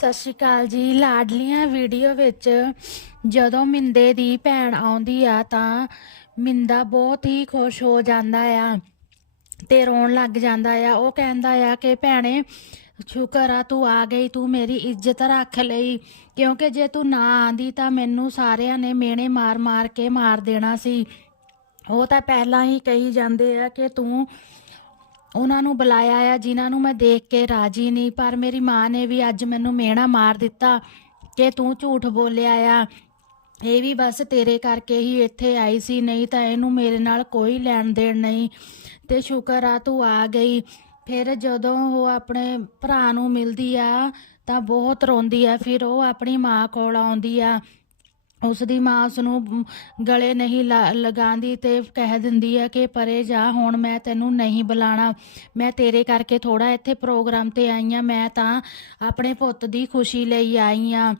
ਸਤਿ ਸ਼੍ਰੀ ਅਕਾਲ ਜੀ। ਲਾਡਲੀਆਂ ਵੀਡੀਓ ਵਿੱਚ ਜਦੋਂ ਮਿੰਦੇ ਦੀ ਭੈਣ ਆਉਂਦੀ ਆ ਤਾਂ ਮਿੰਦਾ ਬਹੁਤ ਹੀ ਖੁਸ਼ ਹੋ ਜਾਂਦਾ ਆ ਤੇ ਰੋਣ ਲੱਗ ਜਾਂਦਾ ਆ। ਉਹ ਕਹਿੰਦਾ ਆ ਕਿ ਭੈਣੇ, ਸ਼ੁਕਰ ਆ ਤੂੰ ਆ ਗਈ, ਤੂੰ ਮੇਰੀ ਇੱਜ਼ਤ ਰੱਖ ਲਈ। ਕਿਉਂਕਿ ਜੇ ਤੂੰ ਨਾ ਆਂਦੀ ਤਾਂ ਮੈਨੂੰ ਸਾਰਿਆਂ ਨੇ ਮੇਣੇ ਮਾਰ-ਮਾਰ ਕੇ ਮਾਰ ਦੇਣਾ ਸੀ। ਉਹ ਤਾਂ ਪਹਿਲਾਂ ਹੀ ਕਹੀ ਜਾਂਦੇ ਆ ਕਿ ਤੂੰ ਉਹਨਾਂ ਨੂੰ ਬੁਲਾਇਆ ਆ, ਜਿਨ੍ਹਾਂ ਨੂੰ ਮੈਂ ਦੇਖ ਕੇ ਰਾਜੀ ਨਹੀਂ, ਪਰ ਮੇਰੀ ਮਾਂ ਨੇ ਵੀ ਅੱਜ ਮੈਨੂੰ ਮਿਹਣਾ ਮਾਰ ਦਿੱਤਾ ਕਿ ਤੂੰ ਝੂਠ ਬੋਲਿਆ ਆ। ਇਹ ਵੀ ਬਸ ਤੇਰੇ ਕਰਕੇ ਹੀ ਇੱਥੇ ਆਈ ਸੀ, ਨਹੀਂ ਤਾਂ ਇਹਨੂੰ ਮੇਰੇ ਨਾਲ ਕੋਈ ਲੈਣ ਦੇਣ ਨਹੀਂ। ਤੇ ਸ਼ੁਕਰ ਆ, ਤੂੰ ਆ ਗਈ। ਫਿਰ ਜਦੋਂ ਉਹ ਆਪਣੇ ਭਰਾ ਨੂੰ ਮਿਲਦੀ ਆ, ਤਾਂ ਬਹੁਤ ਰੋਂਦੀ ਆ। ਫਿਰ ਉਹ ਆਪਣੀ ਮਾਂ ਕੋਲ ਆਉਂਦੀ ਆ। ਉਸ ਦੀ ਮਾਂ ਉਸ ਨੂੰ ਗਲੇ ਨਹੀਂ ਲਾ- ਲਗਾਉਂਦੀ ਤੇ ਕਹਿ ਦਿੰਦੀ ਹੈ ਕਿ ਪਰੇ ਜਾ, ਹੁਣ ਮੈਂ ਤੈਨੂੰ ਨਹੀਂ ਬੁਲਾਣਾ। ਮੈਂ ਤੇਰੇ ਕਰਕੇ ਥੋੜਾ ਇੱਥੇ ਪ੍ਰੋਗਰਾਮ ਤੇ ਆਈ ਆ ਮੈਂ ਤਾਂ ਆਪਣੇ ਪੁੱਤ ਦੀ ਖੁਸ਼ੀ ਲਈ ਆਈ ਆ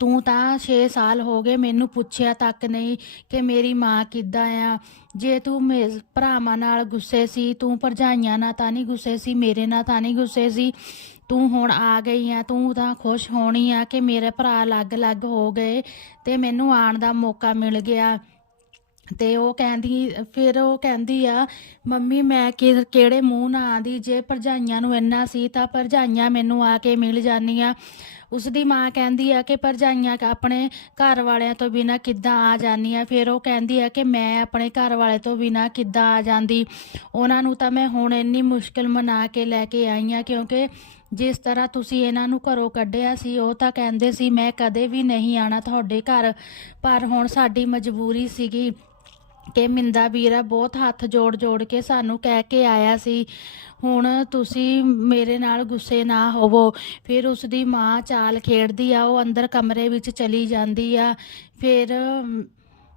ਤੂੰ ਤਾਂ 6 ਸਾਲ ਹੋ ਗਏ ਮੈਨੂੰ ਪੁੱਛਿਆ ਤੱਕ ਨਹੀਂ ਕਿ ਮੇਰੀ ਮਾਂ ਕਿੱਦਾਂ ਆ। ਜੇ ਤੂੰ ਮੇ, ਭਰਾਵਾਂ ਨਾਲ ਗੁੱਸੇ ਸੀ, ਤੂੰ ਭਰਜਾਈਆਂ ਨਾਲ ਤਾਂ ਨਹੀਂ ਗੁੱਸੇ ਸੀ, ਮੇਰੇ ਨਾਲ ਤਾਂ ਨਹੀਂ ਗੁੱਸੇ ਸੀ। ਤੂੰ ਹੁਣ ਆ ਗਈ ਆ, ਤੂੰ ਤਾਂ ਖੁਸ਼ ਹੋਣੀ ਆ ਕਿ ਮੇਰੇ ਭਰਾ ਅਲੱਗ-ਅਲੱਗ ਹੋ ਗਏ ਤੇ ਮੈਨੂੰ ਆਉਣ ਦਾ ਮੌਕਾ ਮਿਲ ਗਿਆ। ਤੇ ਉਹ ਕਹਿੰਦੀ, ਫਿਰ ਉਹ ਕਹਿੰਦੀ ਆ, ਮੰਮੀ, ਮੈਂ ਕਿ- ਕਿਹੜੇ ਮੂੰਹ ਨਾਲ ਆਂਦੀ? ਜੇ ਭਰਜਾਈਆਂ ਨੂੰ ਇੰਨਾ ਸੀ ਤਾਂ ਭਰਜਾਈਆਂ ਮੈਨੂੰ ਆ ਕੇ ਮਿਲ ਜਾਂਦੀਆਂ। ਉਸ ਦੀ ਮਾਂ ਕਹਿੰਦੀ ਆ ਕਿ ਭਰਜਾਈਆਂ ਆਪਣੇ ਘਰ ਵਾਲਿਆਂ ਤੋਂ ਬਿਨਾ ਕਿੱਦਾਂ ਆ ਜਾਂਦੀਆਂ? ਫਿਰ ਉਹ ਕਹਿੰਦੀ ਆ ਕਿ ਮੈਂ ਆਪਣੇ ਘਰ ਵਾਲੇ ਤੋਂ ਬਿਨਾ ਕਿੱਦਾਂ ਆ ਜਾਂਦੀ? ਉਹਨਾਂ ਨੂੰ ਤਾਂ ਮੈਂ ਹੁਣ ਇੰਨੀ ਮੁਸ਼ਕਲ ਮਨਾ ਕੇ ਲੈ ਕੇ ਆਈ ਆ, ਕਿਉਂਕਿ ਜਿਸ ਤਰ੍ਹਾਂ ਤੁਸੀਂ ਇਹਨਾਂ ਨੂੰ ਘਰੋਂ ਕੱਢਿਆ ਸੀ, ਉਹ ਤਾਂ ਕਹਿੰਦੇ ਸੀ, ਮੈਂ ਕਦੇ ਵੀ ਨਹੀਂ ਆਣਾ ਤੁਹਾਡੇ ਘਰ। ਪਰ ਹੁਣ ਸਾਡੀ ਮਜਬੂਰੀ ਸੀਗੀ। ਕਿ ਮਿੰਦਾ ਵੀਰਾ ਬਹੁਤ ਹੱਥ ਜੋੜ ਜੋੜ ਕੇ ਸਾਨੂੰ ਕਹਿ ਕੇ ਆਇਆ ਸੀ, ਹੁਣ ਤੁਸੀਂ ਮੇਰੇ ਨਾਲ ਗੁੱਸੇ ਨਾ ਹੋਵੋ। ਫਿਰ ਉਸ ਦੀ ਮਾਂ ਚਾਲ ਖੇਡਦੀ ਆ, ਉਹ ਅੰਦਰ ਕਮਰੇ ਵਿੱਚ ਚਲੀ ਜਾਂਦੀ ਆ। ਫਿਰ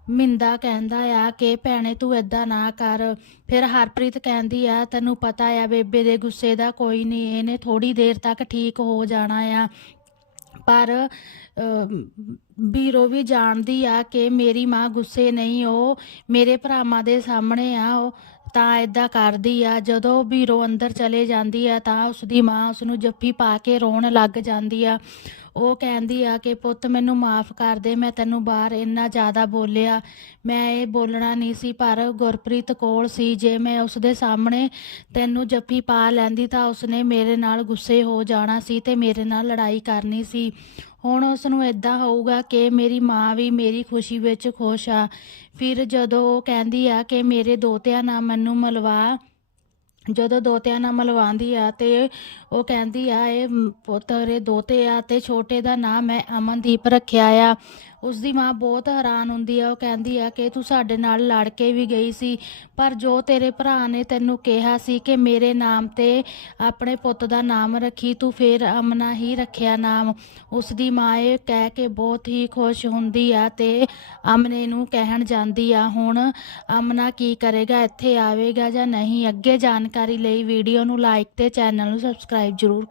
ਮਿੰਦਾ ਕਹਿੰਦਾ ਆ ਕਿ ਭੈਣੇ ਤੂੰ ਏਦਾਂ ਨਾ ਕਰ। ਫਿਰ ਹਰਪ੍ਰੀਤ ਕਹਿੰਦੀ ਆ, ਤੈਨੂੰ ਪਤਾ ਆ ਬੇਬੇ ਦੇ ਗੁੱਸੇ ਦਾ ਕੋਈ ਨਹੀਂ, ਇਹਨੇ ਥੋੜੀ ਦੇਰ ਤੱਕ ਠੀਕ ਹੋ ਜਾਣਾ ਆ। ਪਰ ਅਮ, ਵੀਰੋ ਵੀ ਜਾਣਦੀ ਆ ਕਿ ਮੇਰੀ ਮਾਂ ਗੁੱਸੇ ਨਹੀਂ ਉਹ ਮੇਰੇ ਭਰਾਵਾਂ ਦੇ ਸਾਹਮਣੇ ਆ ਉਹ ਤਾਂ ਇਦਾਂ ਕਰਦੀ ਆ, ਜਦੋਂ ਵੀਰੋ ਅੰਦਰ ਚਲੇ ਜਾਂਦੀ ਆ ਤਾਂ ਉਸ ਦੀ ਮਾਂ ਉਸ ਨੂੰ ਜੱਫੀ ਪਾ ਕੇ ਰੋਣ ਲੱਗ ਜਾਂਦੀ ਆ। ਉਹ ਕਹਿੰਦੀ ਆ ਕਿ ਪੁੱਤ ਮੈਨੂੰ ਮਾਫ ਕਰ ਦੇ, ਮੈਂ ਤੈਨੂੰ ਬਾਹਰ ਇੰਨਾ ਜ਼ਿਆਦਾ ਬੋਲਿਆ। ਮੈਂ ਇਹ ਬੋਲਣਾ ਨਹੀਂ ਸੀ, ਪਰ ਗੁਰਪ੍ਰੀਤ ਕੋਲ ਸੀ। ਜੇ ਮੈਂ ਉਸ ਦੇ ਸਾਹਮਣੇ ਤੈਨੂੰ ਜੱਫੀ ਪਾ ਲੈਂਦੀ ਤਾਂ ਉਸਨੇ ਮੇਰੇ ਨਾਲ ਗੁੱਸੇ ਹੋ ਜਾਣਾ ਸੀ ਤੇ ਮੇਰੇ ਨਾਲ ਲੜਾਈ ਕਰਨੀ ਸੀ। ਹੁਣ ਉਸ ਨੂੰ ਇਦਾਂ ਹੋਊਗਾ ਕਿ ਮੇਰੀ ਮਾਂ ਵੀ ਮੇਰੀ ਖੁਸ਼ੀ ਵਿੱਚ ਖੁਸ਼ ਆ। ਫਿਰ ਜਦੋਂ ਉਹ ਕਹਿੰਦੀ ਆ ਕਿ ਮੇਰੇ ਦੋਤਿਆਂ ਨਾਲ ਮੈਨੂੰ ਮਲਵਾ, ਜਦੋਂ ਦੋਤਿਆਂ ਨਾਲ ਮਲਵਾਉਂਦੀ ਆ ਤੇ ਉਹ ਕਹਿੰਦੀ ਆ, ਇਹ ਪੁੱਤਰੇ ਦੋਤੇ ਆ ਤੇ ਛੋਟੇ ਦਾ ਨਾਮ ਮੈਂ ਅਮਨਦੀਪ ਰੱਖਿਆ ਆ। ਉਸ ਦੀ ਮਾਂ ਬਹੁਤ ਹੈਰਾਨ ਹੁੰਦੀ ਆ, ਉਹ ਕਹਿੰਦੀ ਆ ਕਿ ਤੂੰ ਸਾਡੇ ਨਾਲ ਲੜ ਕੇ ਵੀ ਗਈ ਸੀ, ਪਰ ਜੋ ਤੇਰੇ ਭਰਾ ਨੇ ਤੈਨੂੰ ਕਿਹਾ ਸੀ ਕਿ ਮੇਰੇ ਨਾਮ ਤੇ ਆਪਣੇ ਪੁੱਤ ਦਾ ਨਾਮ ਰੱਖੀ, ਤੂੰ ਫੇਰ ਅਮਨਾ ਹੀ ਰੱਖਿਆ ਨਾਮ। ਉਸ ਦੀ ਮਾਂ ਇਹ ਕਹਿ ਕੇ ਬਹੁਤ ਹੀ ਖੁਸ਼ ਹੁੰਦੀ ਆ ਤੇ ਅਮਨੇ ਨੂੰ ਕਹਿਣ ਜਾਂਦੀ ਆ, ਹੁਣ ਅਮਨਾ ਕੀ ਕਰੇਗਾ, ਇੱਥੇ ਆਵੇਗਾ ਜਾਂ ਨਹੀਂ? ਅੱਗੇ ਜਾਣਕਾਰੀ ਲਈ ਵੀਡੀਓ ਨੂੰ ਲਾਈਕ ਤੇ ਚੈਨਲ ਨੂੰ ਸਬਸਕ੍ਰਾਈਬ ਜ਼ਰੂਰ